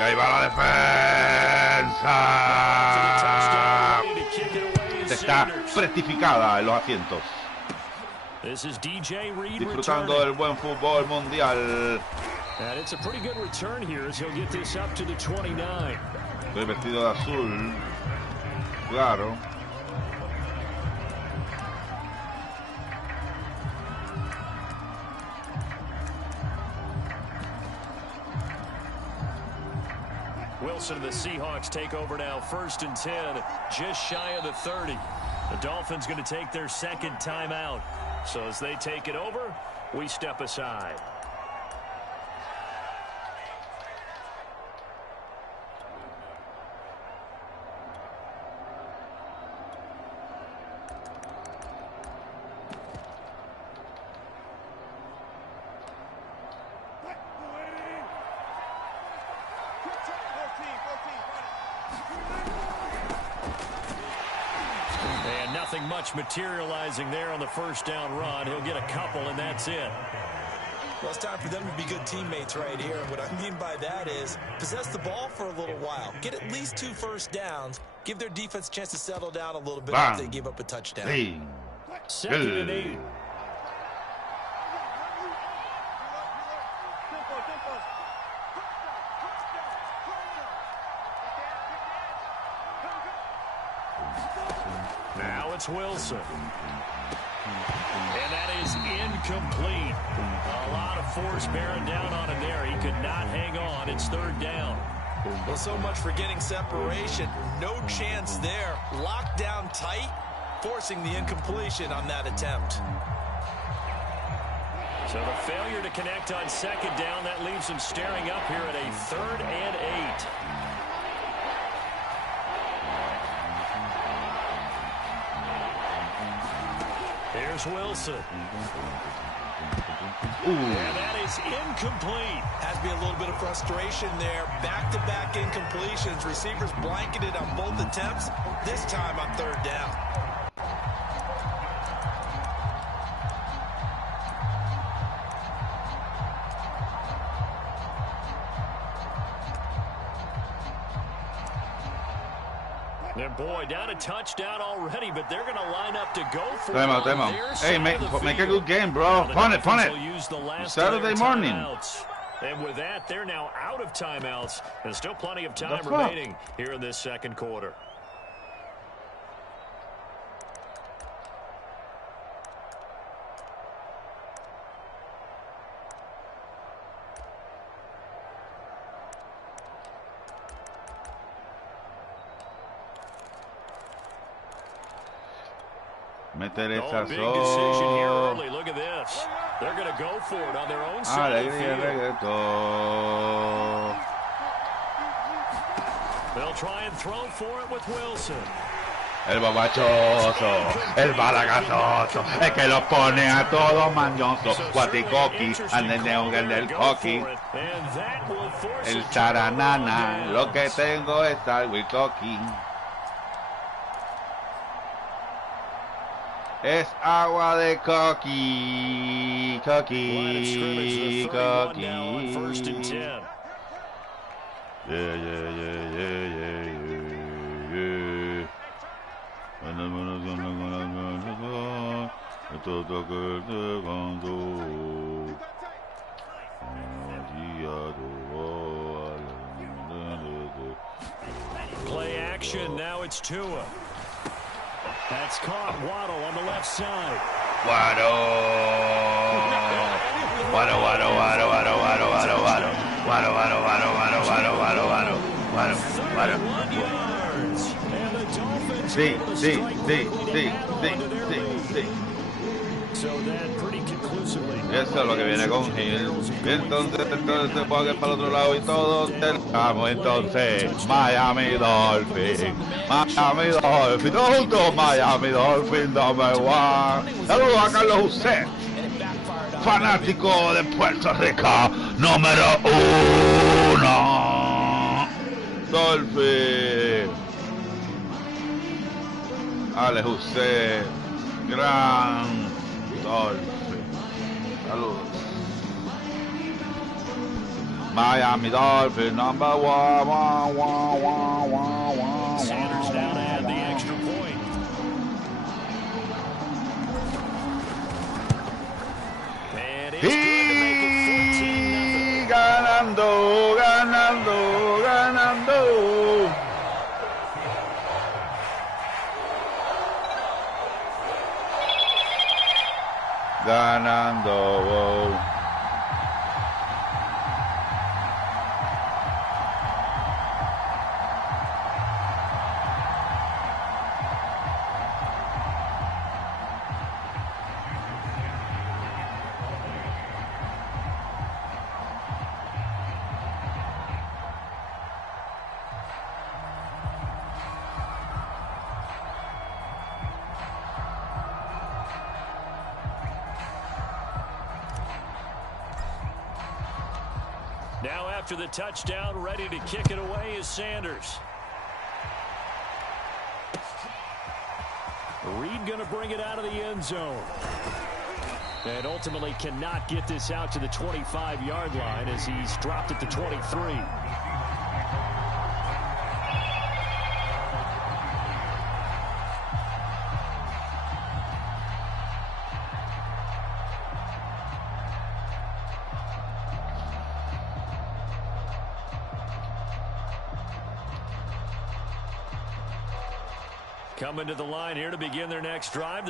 Y ahí va la defensa. Está rectificada en los asientos. Disfrutando del buen fútbol mundial. Estoy vestido de azul. Claro. Wilson and the Seahawks take over now, 1st and 10, just shy of the 30. The Dolphins going to take their second timeout. So as they take it over, we step aside. Nothing much materializing there on the first down run. He'll get a couple, and that's it. Well, it's time for them to be good teammates right here. And what I mean by that is possess the ball for a little while. Get at least 2 first downs. Give their defense a chance to settle down a little bit if they give up a touchdown. 2nd and 8. Now it's Wilson. And that is incomplete. A lot of force bearing down on him there. He could not hang on. It's 3rd down. Well, so much for getting separation. No chance there. Locked down tight, forcing the incompletion on that attempt. So the failure to connect on 2nd down, that leaves him staring up here at a 3rd and 8. Here's Wilson. And that is incomplete. Has to be a little bit of frustration there. Back-to-back incompletions. Receivers blanketed on both attempts. This time on 3rd down. And boy, down a touchdown already, but they're going to line up to go for it. Hey, make a good game, bro. Punt it. Saturday morning. And with that, they're now out of timeouts. There's still plenty of time remaining here in this 2nd quarter. Meter esa big decision here early. Look at this. They're going to go for it on their own side of the field. They'll try and throw for it with Wilson. El babachoso, el balagazoso, el que los pone a todos mañosos. Guaticoqui, al el del coqui. El taranana, lo que tengo es algo talking. Es agua de coqui, coqui, coqui. Play action, now it's Tua. That's caught. Waddle on the left side. Waddle. Waddle, waddle, waddle, waddle, waddle, waddle, waddle. Waddle, waddle, waddle, waddle, waddle, waddle, waddle. Waddle, waddle. And the Dolphins sí. So that pretty conclusively. Eso es lo que viene con Hill. Entonces se pone para el otro lado y todos cerramos. Entonces, Miami Dolphins. Miami Dolphins. Todos juntos, Miami Dolphins, number one. Saludos a Carlos José, fanático de Puerto Rico, número 1. Dolphins. Ale José, gran Dolphins. Saludos. Miami Dolphins, number one. Sanders now to add the extra point. And it's good to make it 14-0. Ganando. Ganando. Now after the touchdown, ready to kick it away is Sanders. Reed going to bring it out of the end zone. And ultimately cannot get this out to the 25-yard line as he's dropped at the 23. Coming to the line here to begin their next drive.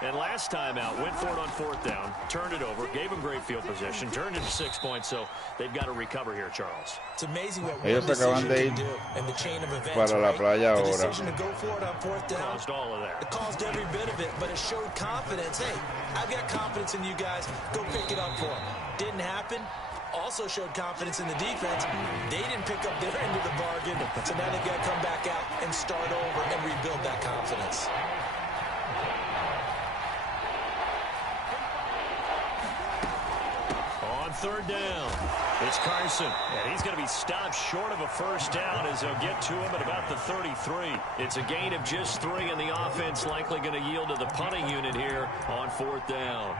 And last time out, went for it on fourth down, turned it over, gave them great field position, turned it to 6 points, so they've got to recover here, Charles. It's amazing what ellos acaban de ir para la playa ahora. The decision to go for it on fourth down. Caused all of that. It caused every bit of it, but it showed confidence. Hey, I've got confidence in you guys. Go pick it up for them. Didn't happen. Also showed confidence in the defense. They didn't pick up their end of the bargain, so now they've got to come back out and start over and rebuild that confidence. On third down, it's Carson, and he's going to be stopped short of a first down as they'll get to him at about the 33. It's a gain of just 3, and the offense likely going to yield to the punting unit here on fourth down.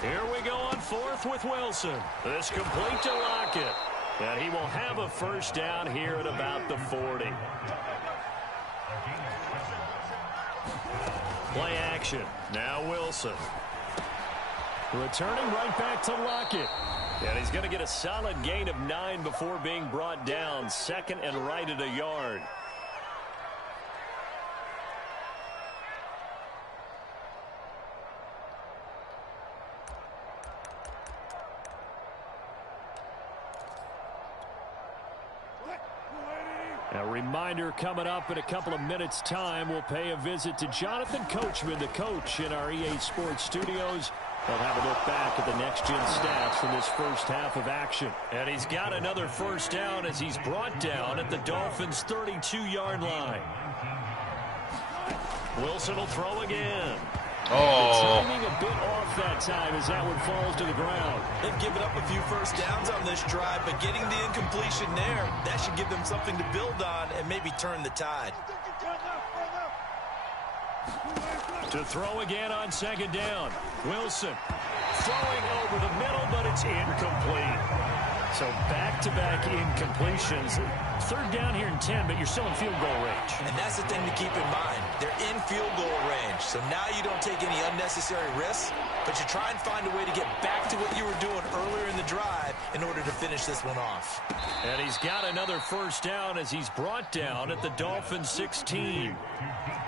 Here we go on fourth with Wilson. This complete to Lockett. And he will have a first down here at about the 40. Play action. Now Wilson. Returning right back to Lockett. And he's going to get a solid gain of 9 before being brought down. Second and right at a yard. A reminder coming up in a couple of minutes' time. We'll pay a visit to Jonathan Coachman, the coach in our EA Sports studios. They'll have a look back at the next-gen stats from this first half of action. And he's got another first down as he's brought down at the Dolphins' 32-yard line. Wilson will throw again. Oh. The timing a bit off that time as that one falls to the ground. They've given up a few first downs on this drive, but getting the incompletion there, that should give them something to build on and maybe turn the tide. To throw again on second down. Wilson throwing over the middle, but it's incomplete. So back-to-back incompletions. Third down here in 10, but you're still in field goal range. And that's the thing to keep in mind. They're in field goal range. So now you don't take any unnecessary risks, but you try and find a way to get back to what you were doing earlier in the drive in order to finish this one off. And he's got another first down as he's brought down at the Dolphins' 16.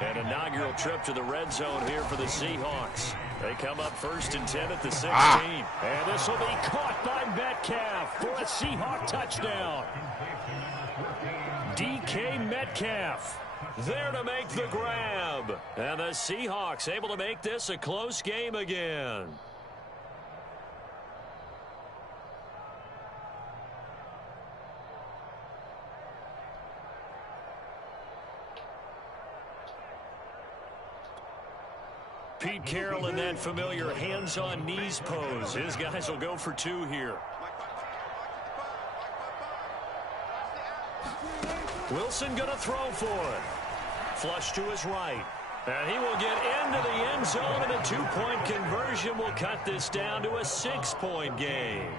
An inaugural trip to the red zone here for the Seahawks. They come up first and 10 at the 16. And this will be caught by Metcalf for a Seahawk touchdown. DK Metcalf there to make the grab. And the Seahawks able to make this a close game again. Pete Carroll in that familiar hands-on knees pose. His guys will go for 2 here. Wilson going to throw for it. Flush to his right. And he will get into the end zone, and a 2-point conversion will cut this down to a 6-point game.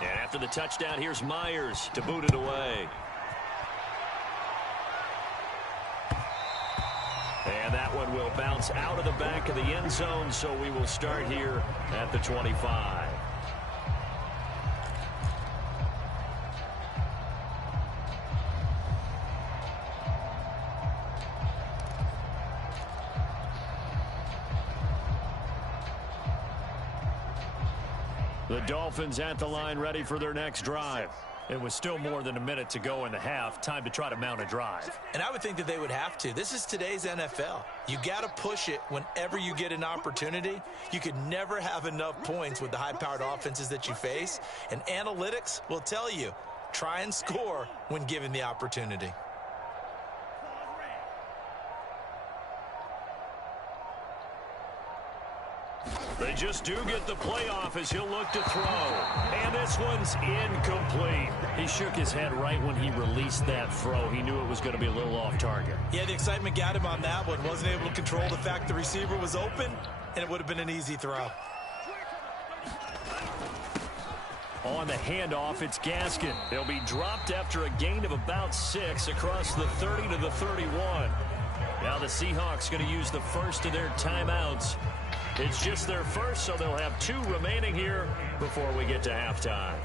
And after the touchdown, here's Myers to boot it away. And that one will bounce out of the back of the end zone, so we will start here at the 25. The Dolphins at the line, ready for their next drive. It was still more than a minute to go in the half. Time to try to mount a drive. And I would think that they would have to. This is today's NFL. You got to push it whenever you get an opportunity. You could never have enough points with the high-powered offenses that you face. And analytics will tell you, try and score when given the opportunity. They just do get the playoff as he'll look to throw. And this one's incomplete. He shook his head right when he released that throw. He knew it was going to be a little off target. Yeah, the excitement got him on that one. Wasn't able to control the fact the receiver was open, and it would have been an easy throw. On the handoff, it's Gaskin. He'll be dropped after a gain of about 6 across the 30 to the 31. Now the Seahawks going to use the first of their timeouts. It's just their first, so they'll have 2 remaining here before we get to halftime.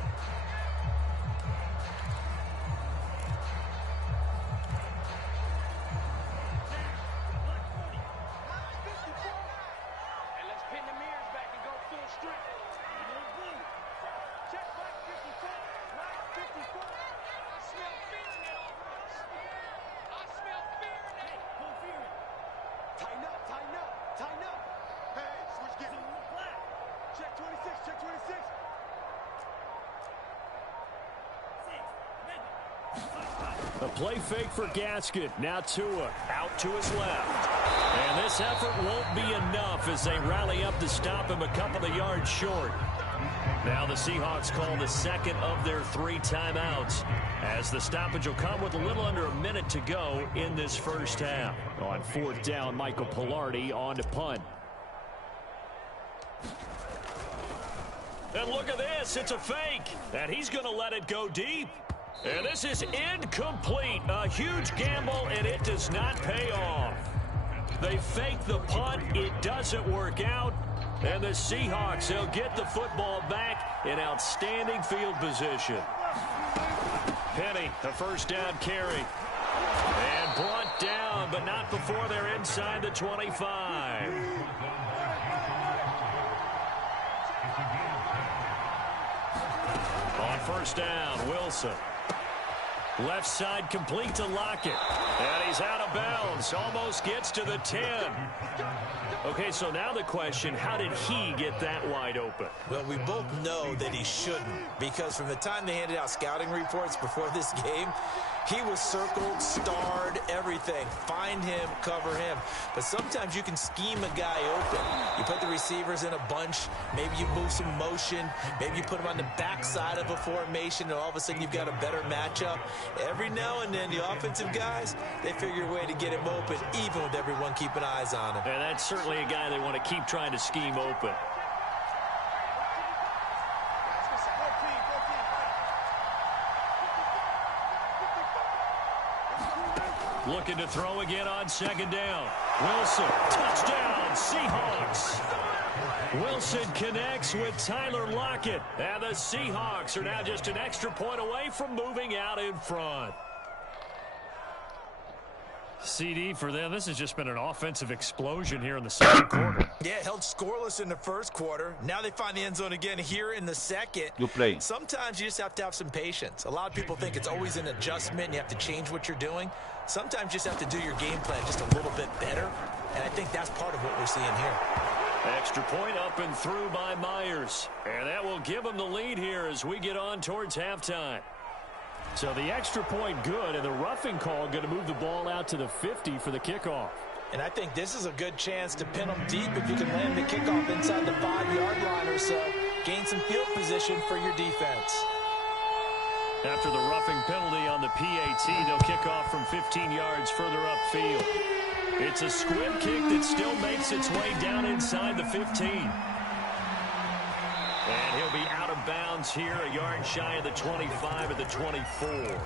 A play fake for Gaskin. Now Tua out to his left. And this effort won't be enough as they rally up to stop him a couple of yards short. Now the Seahawks call the second of their 3 timeouts, as the stoppage will come with a little under a minute to go in this first half. On 4th down, Michael Pilardi on to punt. And look at this. It's a fake. And he's going to let it go deep. And this is incomplete. A huge gamble, and it does not pay off. They fake the punt. It doesn't work out. And the Seahawks, they'll get the football back in outstanding field position. Penny, the first down carry. And brought down, but not before they're inside the 25. On first down, Wilson. Left side complete to Lockett. And he's out of bounds. Almost gets to the 10. Okay, so now the question, how did he get that wide open? Well, we both know that he shouldn't, because from the time they handed out scouting reports before this game, he was circled, starred, everything. Find him, cover him. But sometimes you can scheme a guy open. You put the receivers in a bunch. Maybe you move some motion. Maybe you put them on the backside of a formation, and all of a sudden you've got a better matchup. Every now and then, the offensive guys, they figure a way to get him open, even with everyone keeping eyes on him. And that's certainly a guy they want to keep trying to scheme open. Looking to throw again on second down. Wilson, touchdown, Seahawks. Wilson connects with Tyler Lockett. And the Seahawks are now just an extra point away from moving out in front. CD for them, this has just been an offensive explosion here in the second quarter. Yeah, held scoreless in the first quarter. Now they find the end zone again here in the second. You play. Sometimes you just have to have some patience. A lot of people think it's always an adjustment. You have to change what you're doing. Sometimes you just have to do your game plan just a little bit better. And I think that's part of what we're seeing here. Extra point up and through by Myers. And that will give them the lead here as we get on towards halftime. So the extra point good, and the roughing call going to move the ball out to the 50 for the kickoff. And I think this is a good chance to pin them deep if you can land the kickoff inside the 5-yard line or so. Gain some field position for your defense. After the roughing penalty on the PAT, they'll kick off from 15 yards further upfield. It's a squib kick that still makes its way down inside the 15. And he'll be out of bounds here, a yard shy of the 25 at the 24.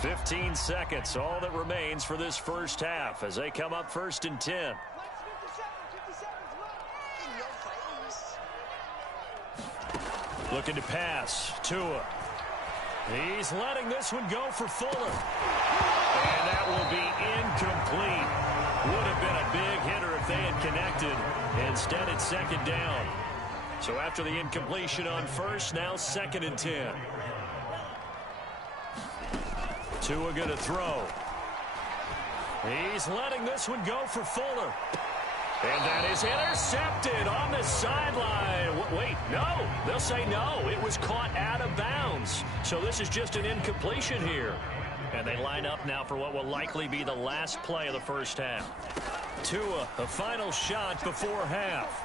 "15 seconds, all that remains for this first half as they come up 1st and 10. Looking to pass. Tua. He's letting this one go for Fuller. And that will be incomplete. Would have been a big hitter if they had connected. Instead, it's 2nd down. So after the incompletion on 1st, now 2nd and 10. Tua going to throw. He's letting this one go for Fuller. And that is intercepted on the sideline. Wait, no. They'll say no. It was caught out of bounds. So this is just an incompletion here. And they line up now for what will likely be the last play of the first half. Tua, the final shot before half.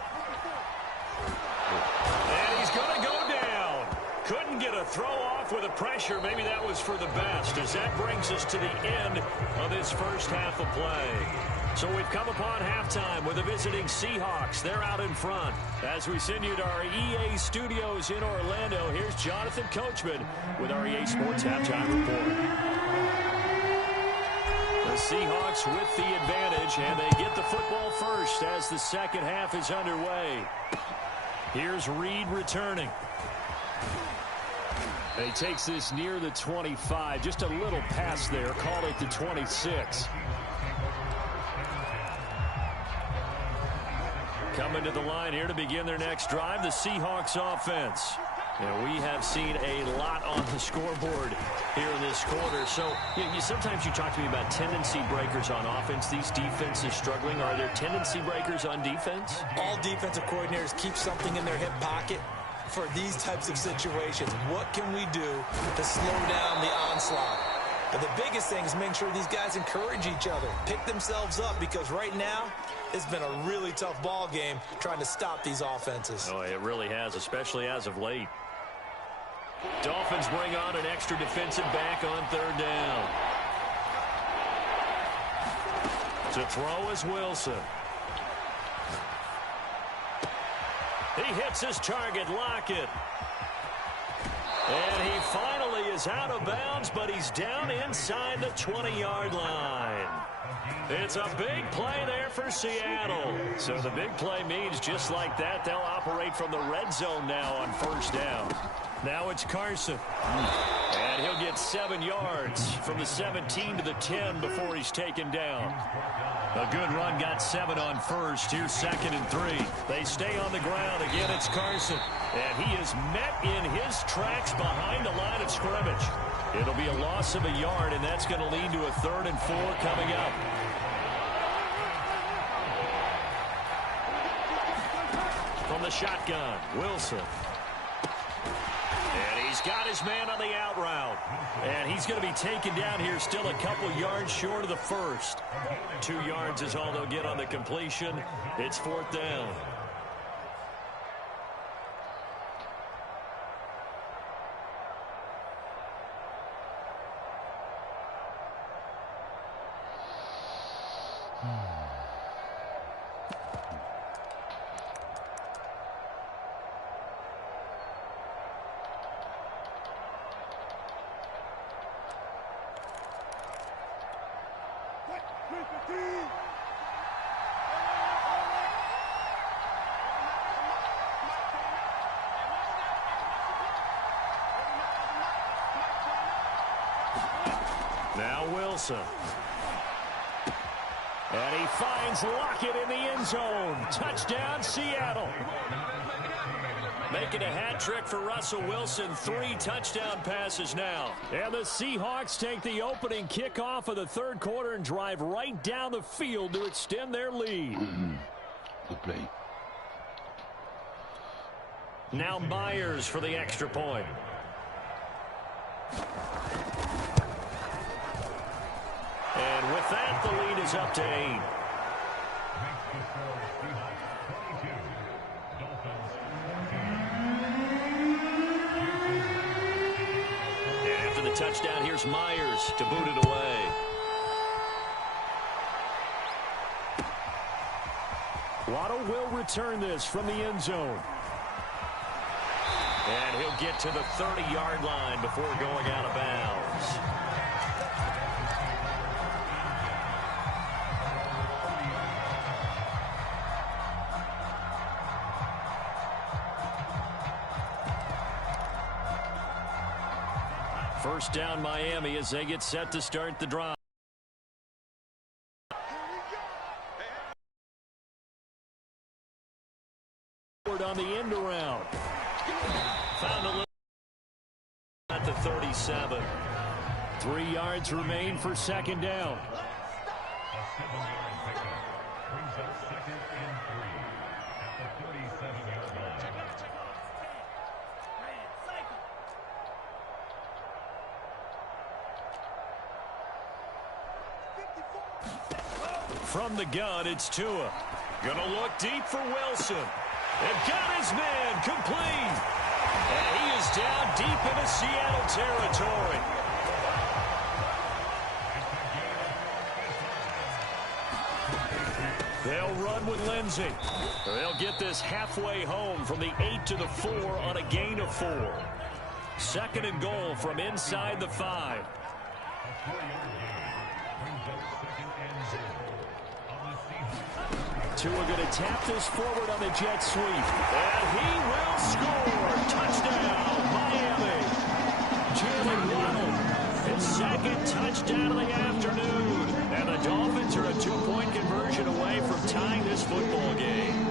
And he's going to go down. Couldn't get a throw off with the pressure. Maybe that was for the best, as that brings us to the end of this first half of play. So we've come upon halftime with the visiting Seahawks. They're out in front. As we send you to our EA studios in Orlando, here's Jonathan Coachman with our EA Sports Halftime Report. The Seahawks with the advantage, and they get the football first as the second half is underway. Here's Reed returning. And he takes this near the 25. Just a little pass there. Call it the 26. Coming to the line here to begin their next drive, the Seahawks offense. And we have seen a lot on the scoreboard here in this quarter. So sometimes you talk to me about tendency breakers on offense. These defenses struggling. Are there tendency breakers on defense? All defensive coordinators keep something in their hip pocket for these types of situations. What can we do to slow down the onslaught? But the biggest thing is making sure these guys encourage each other, pick themselves up, because right now it's been a really tough ball game trying to stop these offenses. Oh, it really has, especially as of late. Dolphins bring on an extra defensive back on 3rd down. To throw is Wilson. He hits his target, Lockett. And he finally is out of bounds, but he's down inside the 20-yard line. It's a big play there for Seattle. So the big play means just like that, they'll operate from the red zone now on 1st down. Now it's Carson. And he'll get 7 yards from the 17 to the 10 before he's taken down. A good run, got 7 on 1st. Here's 2nd and 3. They stay on the ground. Again, it's Carson. And he is met in his tracks behind the line of scrimmage. It'll be a loss of a yard, and that's going to lead to a 3rd and 4 coming up. From the shotgun, Wilson. And he's got his man on the out route. And he's going to be taken down here, still a couple yards short of the 1st. 2 yards is all they'll get on the completion. It's 4th down. Now Wilson. And he finds Lockett in the end zone. Touchdown, Seattle. Making a hat trick for Russell Wilson. 3 touchdown passes now. And the Seahawks take the opening kickoff of the 3rd quarter and drive right down the field to extend their lead. Good play. Now Myers for the extra point. And with that, the lead is up to 8. And after the touchdown, here's Myers to boot it away. Waddle will return this from the end zone. And he'll get to the 30-yard line before going out of bounds. First down, Miami, as they get set to start the drive. On the end around. Found a little at the 37. 3 yards remain for second down. From the gun, it's Tua. Gonna look deep for Wilson. And got his man complete. And he is down deep into Seattle territory. They'll run with Lindsey. They'll get this halfway home from the 8 to the 4 on a gain of 4. Second and goal from inside the 5. Tua going to tap this forward on the jet sweep. And he will score. Touchdown, Miami. Jalen Waddle, his second touchdown of the afternoon. And the Dolphins are a 2-point conversion away from tying this football game.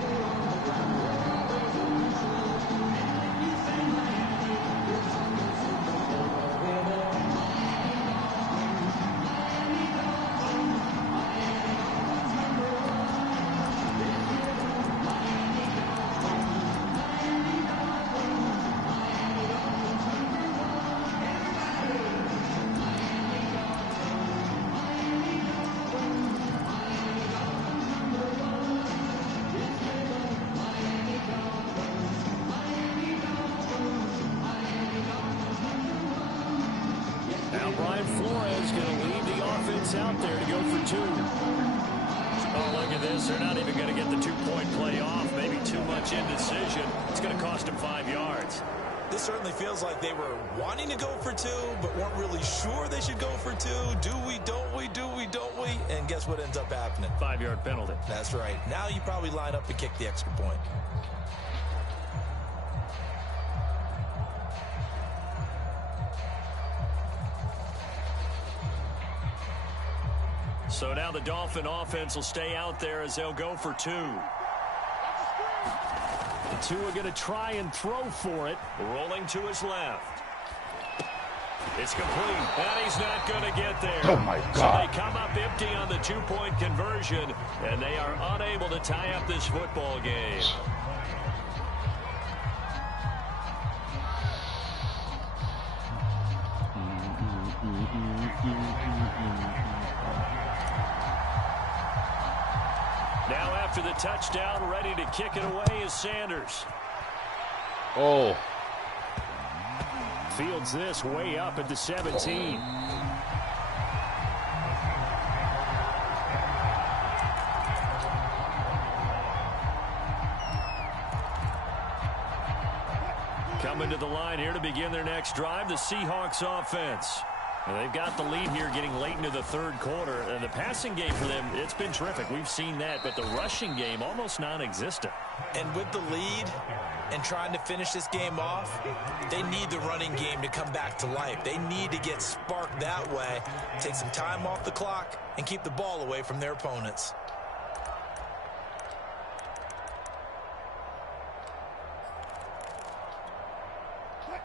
Out there to go for 2. Oh, look at this. They're not even going to get the 2-point play off. Maybe too much indecision. It's going to cost them 5 yards. This certainly feels like they were wanting to go for 2, but weren't really sure they should go for 2. Do we, don't we, do we, don't we? And guess what ends up happening? 5-yard penalty. That's right. Now you probably line up to kick the extra point. So now the Dolphin offense will stay out there as they'll go for 2. Tua going to try and throw for it. Rolling to his left. It's complete. And he's not going to get there. Oh, my God. So they come up empty on the 2-point conversion, and they are unable to tie up this football game. Now after the touchdown, ready to kick it away is Sanders. Oh. Fields this way up at the 17. Coming to the line here to begin their next drive, the Seahawks offense. And they've got the lead here getting late into the third quarter. And the passing game for them, it's been terrific. We've seen that. But the rushing game, almost non-existent. And with the lead and trying to finish this game off, they need the running game to come back to life. They need to get sparked that way, take some time off the clock, and keep the ball away from their opponents.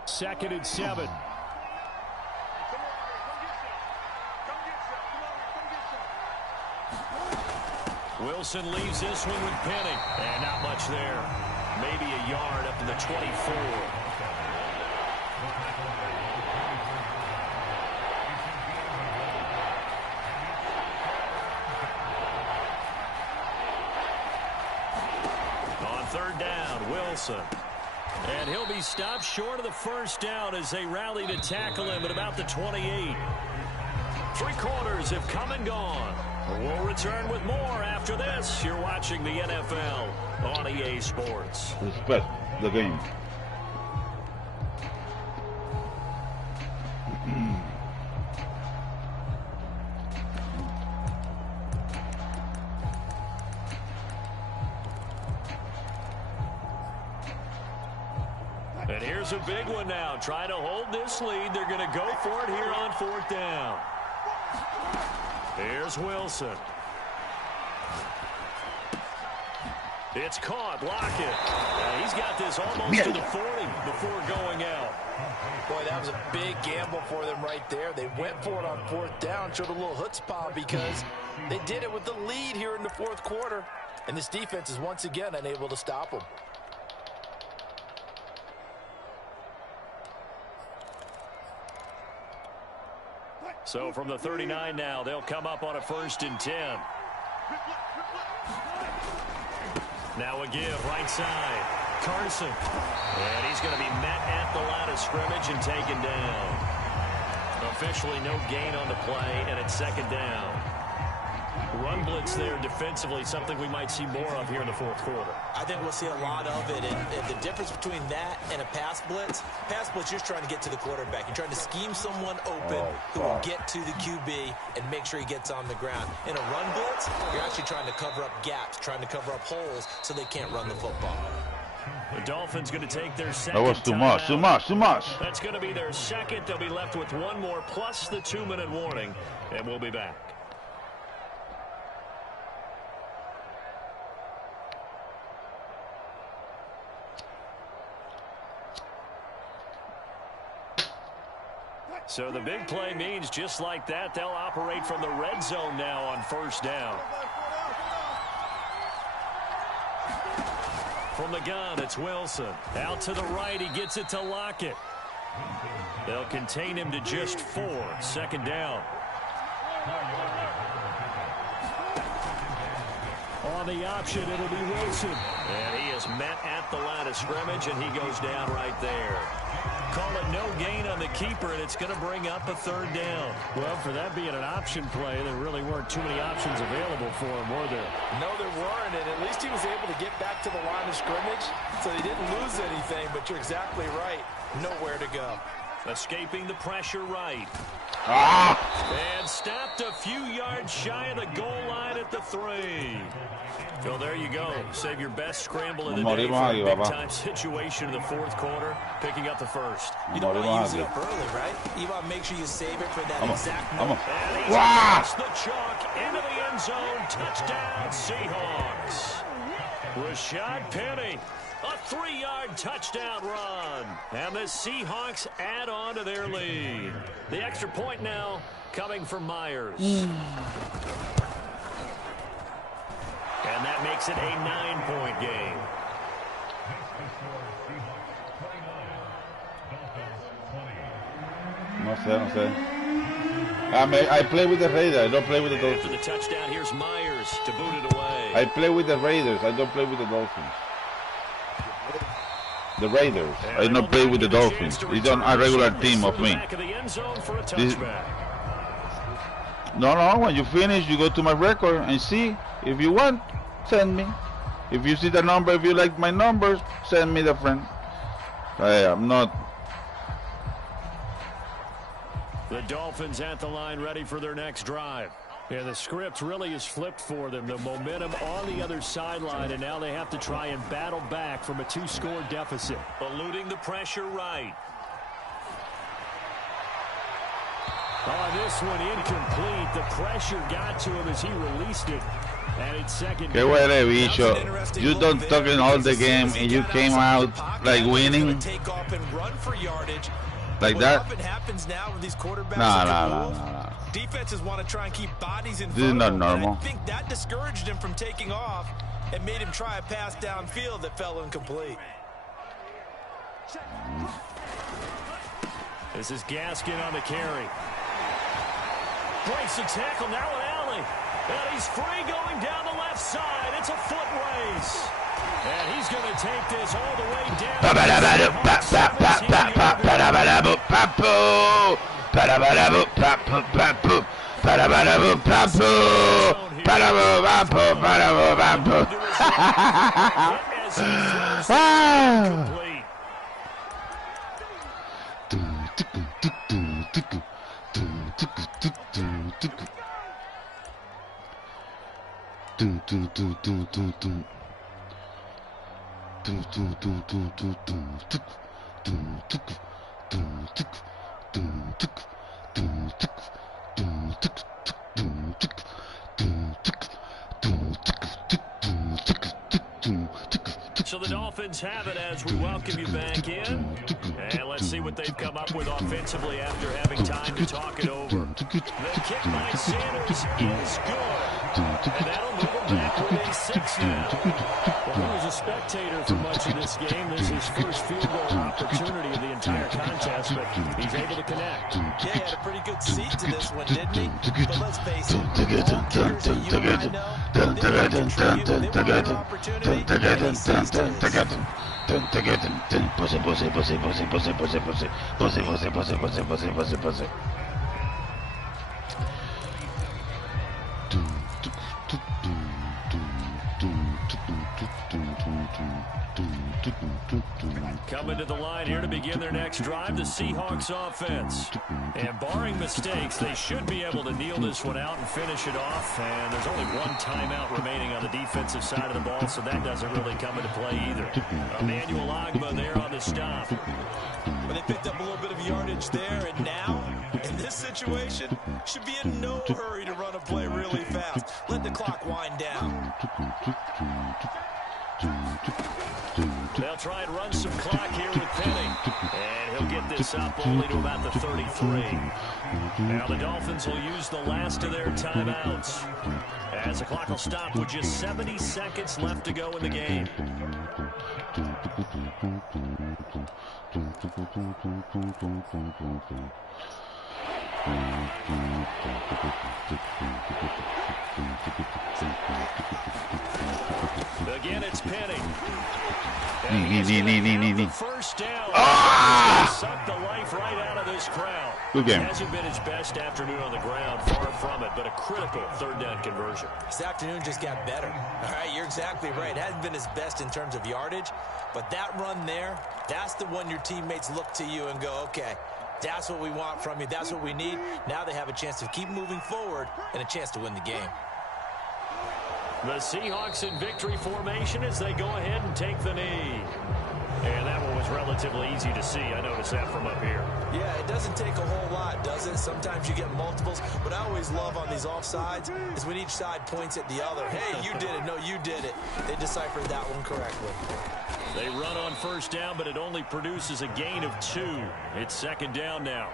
Second and 7. Wilson leaves this one with Penny, and not much there. maybe a yard up to the 24. On third down, Wilson. And he'll be stopped short of the first down as they rally to tackle him at about the 28. 3 quarters have come and gone. We'll return with more after this. You're watching the NFL on EA Sports. Respect the game. And here's a big one now. Trying to hold this lead. They're going to go for it here on 4th down. Here's Wilson. It's caught. Lockett. He's got this almost to the 40 before going out. Boy, that was a big gamble for them right there. They went for it on 4th down, showed a little chutzpah because they did it with the lead here in the 4th quarter. And this defense is once again unable to stop them. So from the 39 now, they'll come up on a 1st and 10. Now a give, right side. Carson. And he's going to be met at the line of scrimmage and taken down. Officially no gain on the play, and it's 2nd down. Run blitz there defensively, something we might see more of here in the 4th quarter. I think we'll see a lot of it, and the difference between that and a pass blitz, you're trying to get to the quarterback. You're trying to scheme someone open who will get to the QB and make sure he gets on the ground. In a run blitz, you're actually trying to cover up gaps, trying to cover up holes so they can't run the football. The Dolphins going to take their second. That was too much. That's going to be their second. They'll be left with one more plus the 2-minute warning, and we'll be back. So the big play means just like that, they'll operate from the red zone now on 1st down. From the gun, it's Wilson. Out to the right, he gets it to Lockett. They'll contain him to just 4. 2nd down. On the option, it'll be Wilson. And he is met at the line of scrimmage, and he goes down right there. Call it no gain on the keeper, and it's going to bring up a 3rd down. Well, for that being an option play, there really weren't too many options available for him, were there? No, there weren't, and at least he was able to get back to the line of scrimmage, so he didn't lose anything, but you're exactly right. Nowhere to go. Escaping the pressure right. And stopped a few yards shy of the goal line at the 3. So there you go. Save your best scramble of the day for a big-time situation in the 4th quarter, picking up the 1st. You don't want to use it up early, right? You want to make sure you save it for that exact moment. And he's across the chalk into the end zone. Touchdown, Seahawks. Rashad Penny. A 3-yard touchdown run. And the Seahawks add on to their lead. The extra point now coming from Myers. And that makes it a 9-point game. No sé. I play with the Raiders. I don't play with the Dolphins. After the touchdown, here's Myers to boot it away. I play with the Raiders. I don't play with the Dolphins. The Raiders. I don't play with the Dolphins. It's on a regular team of me. No, when you finish, you go to my record and see. If you want, send me. If you see the number, if you like my numbers, send me the friend. I am not. The Dolphins at the line, ready for their next drive. Yeah, the script really is flipped for them. The momentum on the other sideline, and now they have to try and battle back from a 2-score deficit. Eluding the pressure right. Oh, this one incomplete. The pressure got to him as he released it. And it's 2nd. Que huele, bicho. You don't talk in all the game, and you came out like winning. Like that? Nah. Defenses want to try and keep bodies in front of them. This is not normal. I think that discouraged him from taking off. and made him try a pass downfield that fell incomplete. This is Gaskin on the carry. Breaks the tackle, now an alley. And he's free going down the left side. It's a foot race. And he's going to take this all the way down. So the Dolphins have it as we welcome you back in. And let's see what they've come up with offensively after having time to talk it over. The kick by Sanders is good. And that'll move him back to a 6 now. Well, he was a spectator for much of this game. This is his first field goal opportunity of the entire contest, but he's able to connect. Yeah, he had a pretty good seat to this one, didn't he? But let's face it, all kickers that you and I know, they want to contribute, they want their opportunity, and he sees this. Coming to the line here to begin their next drive, the Seahawks offense. And barring mistakes, they should be able to kneel this one out and finish it off. And there's only one timeout remaining on the defensive side of the ball, so that doesn't really come into play either. Emmanuel Ogbah there on the stop. But they picked up a little bit of yardage there, and now, in this situation, should be in no hurry to run a play really fast. Let the clock wind down. They'll try and run some clock here with Penny. And he'll get this up only to about the 33. Now the Dolphins will use the last of their timeouts, as the clock will stop with just 70 seconds left to go in the game. Again, it's Penny. First down. Sucked the life right out of this crowd. Good game. Hasn't been his best afternoon on the ground, far from it, but a critical third down conversion. His afternoon just got better. All right, you're exactly right. It hasn't been his best in terms of yardage, but that run there, that's the one your teammates look to you and go, okay, that's what we want from you. That's what we need. Now they have a chance to keep moving forward and a chance to win the game. The Seahawks in victory formation as they go ahead and take the knee. And that one was relatively easy to see. I noticed that from up here. Yeah, it doesn't take a whole lot, does it? Sometimes you get multiples. What I always love on these offsides is when each side points at the other. Hey, you did it. No, you did it. They deciphered that one correctly. They run on first down, but it only produces a gain of 2. It's second down now.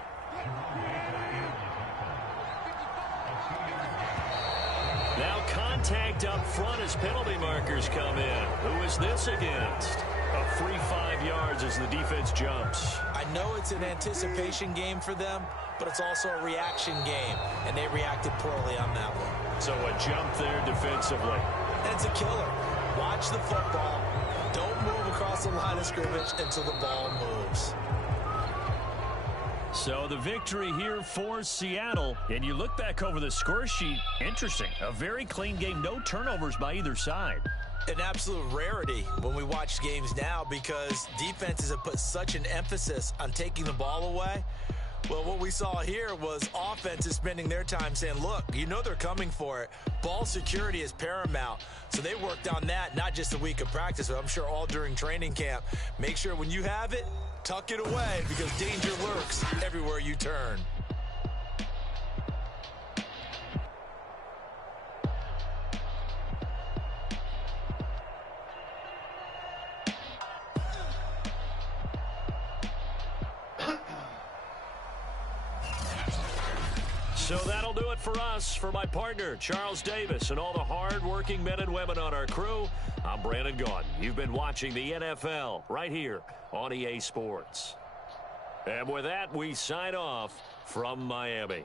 Now contact up front as penalty markers come in. Who is this against? A free 5 yards as the defense jumps. I know it's an anticipation game for them, but it's also a reaction game, and they reacted poorly on that one. So a jump there defensively. And it's a killer. Watch the football. Don't move across the line of scrimmage until the ball moves. So the victory here for Seattle. And you look back over the score sheet, interesting. A very clean game, no turnovers by either side. An absolute rarity when we watch games now because defenses have put such an emphasis on taking the ball away. Well, what we saw here was offenses spending their time saying, look, you know they're coming for it. Ball security is paramount. So they worked on that, not just a week of practice, but I'm sure all during training camp. Make sure when you have it, tuck it away because danger lurks everywhere you turn. So that'll do it for us. For my partner, Charles Davis, and all the hard-working men and women on our crew, I'm Brandon Gaudin. You've been watching the NFL right here on EA Sports. And with that, we sign off from Miami.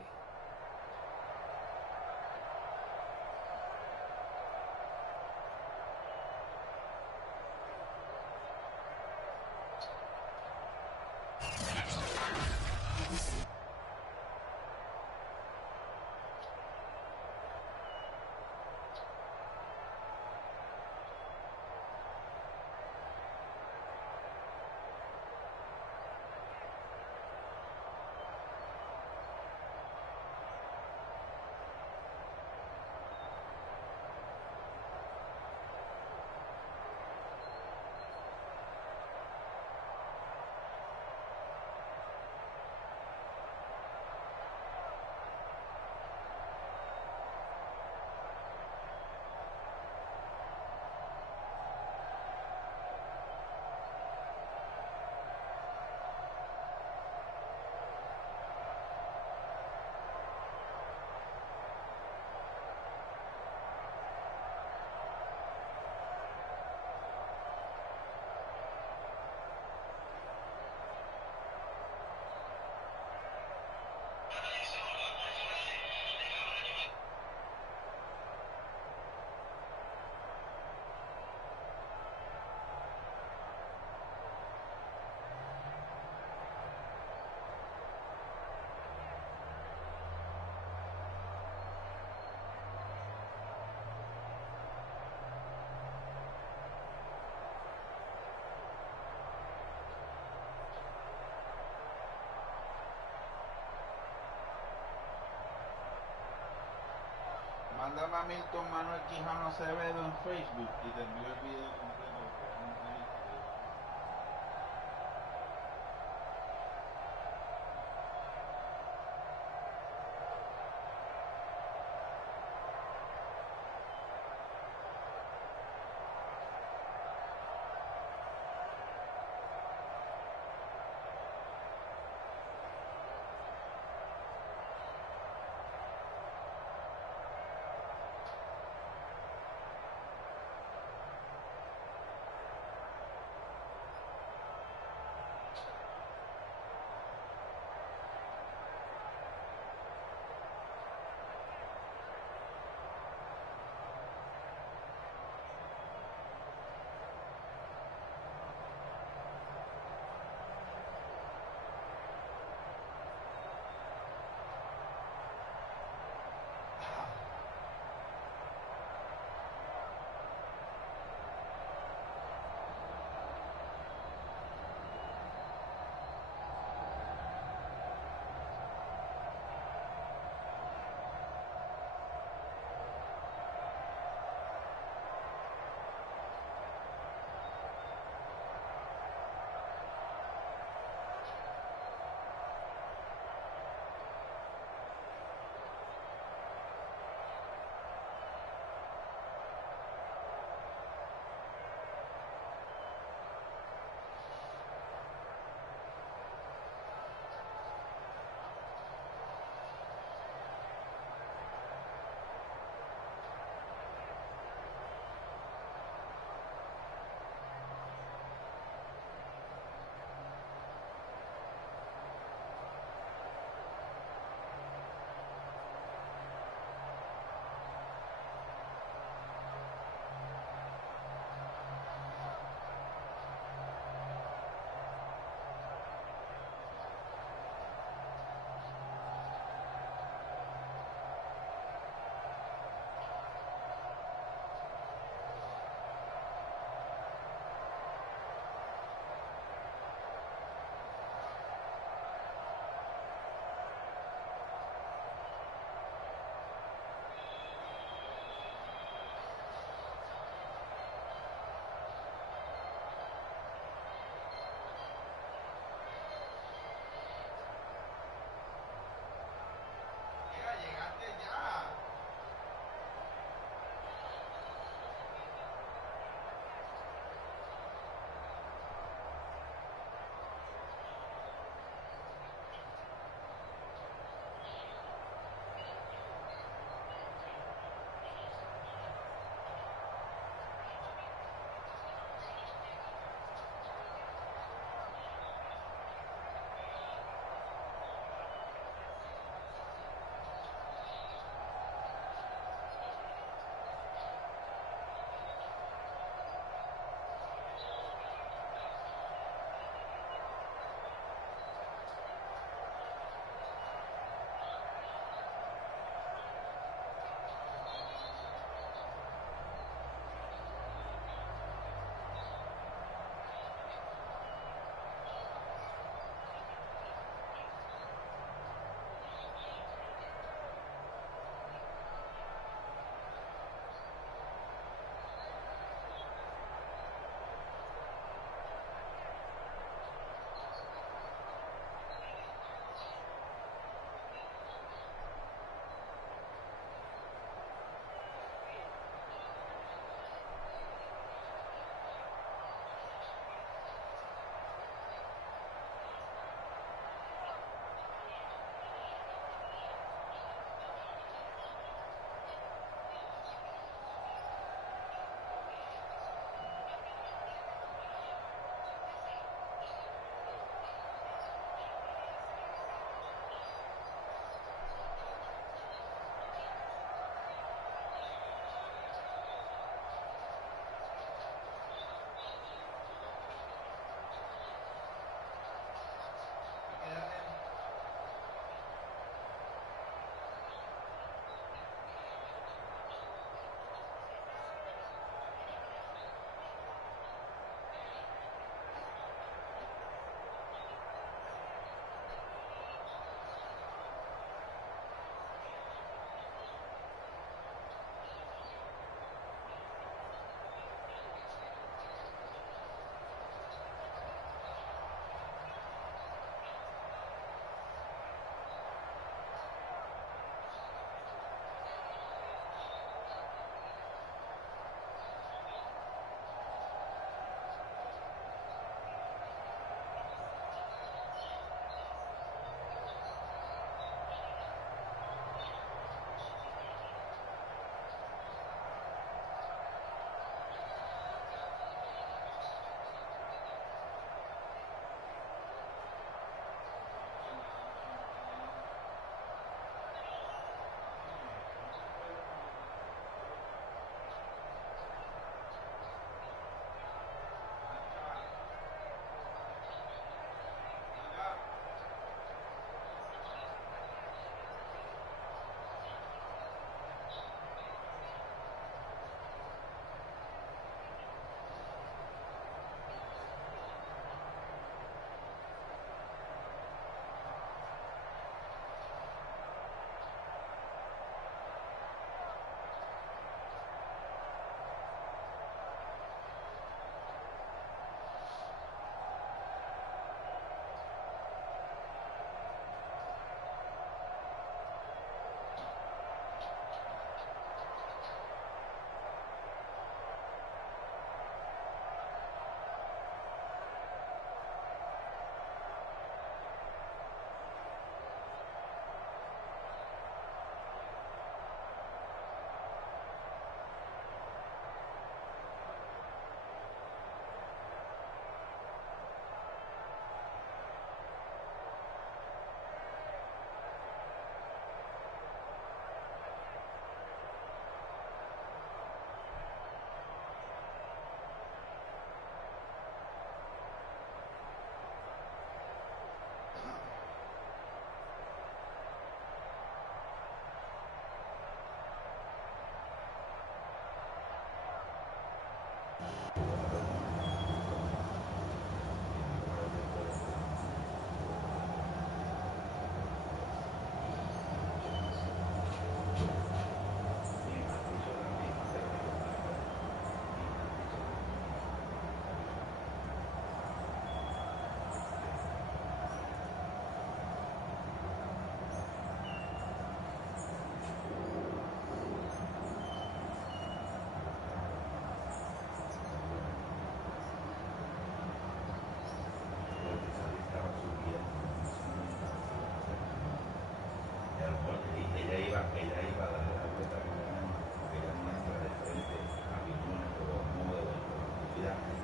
Mándame a Milton Manuel Quijano Acevedo en Facebook y te envío el video completo.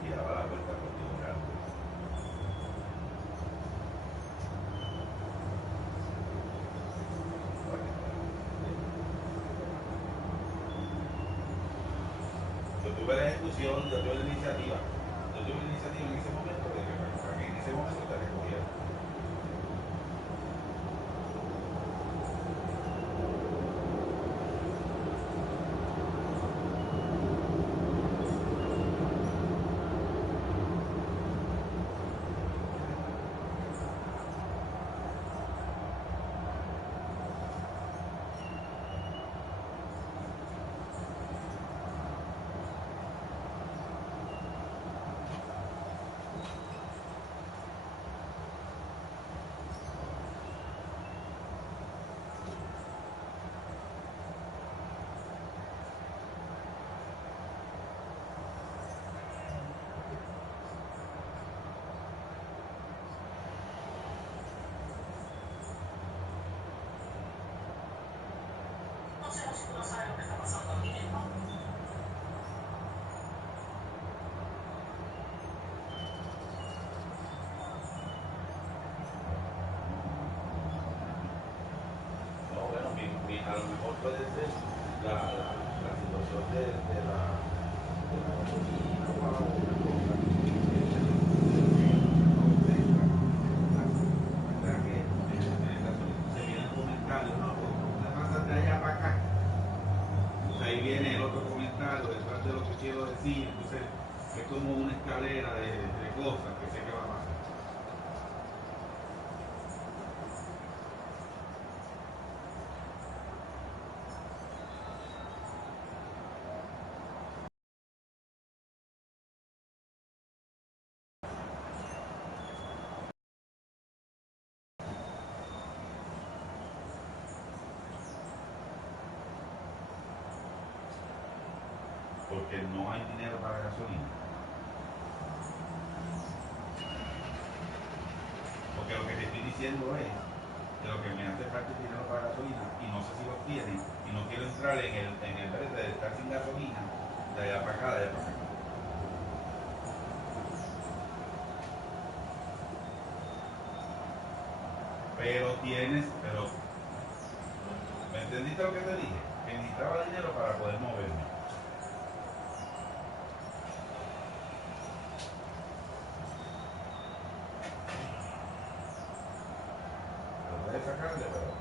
y daba la vuelta por diagonal. Yo tuve la ejecución, yo tuve la iniciativa. Yo tuve la iniciativa en ese momento de que para que en ese momento te recogiera. A lo mejor puede ser la situación de la gasolina o una cosa que se viene el comentario, no, pues te pasas de allá para acá. Entonces ahí viene el otro comentario detrás de lo que quiero decir. Entonces es como una escalera de cosas que sé que va a pasar. Porque no hay dinero para gasolina. Porque lo que te estoy diciendo es que lo que me hace falta es dinero para gasolina y no sé si lo tienen y no quiero entrar en el brete de estar sin gasolina de allá para acá, de allá para acá. Pero, ¿me entendiste lo que te dije? Que necesitaba dinero para poder moverme. Lo voy a sacarle, pero...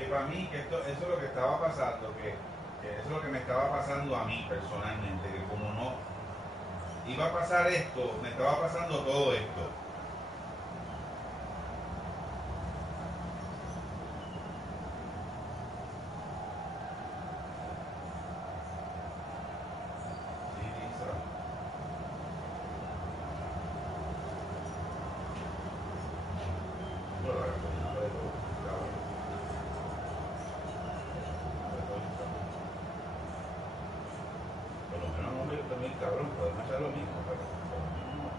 que para mí, que eso es lo que estaba pasando, que eso es lo que me estaba pasando a mí personalmente, que como no iba a pasar esto, me estaba pasando todo esto. Cabrón, podemos hacer lo mismo, pero no.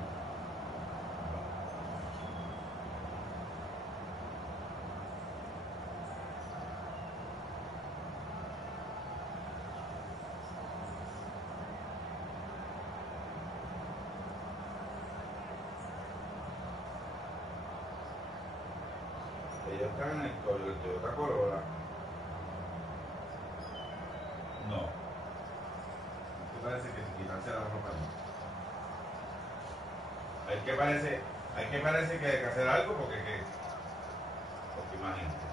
Ellos están en el Toyota Corolla. No. ¿Qué parece que si quitarse la ropa no? Hay que parece que hay que hacer algo porque imagínate.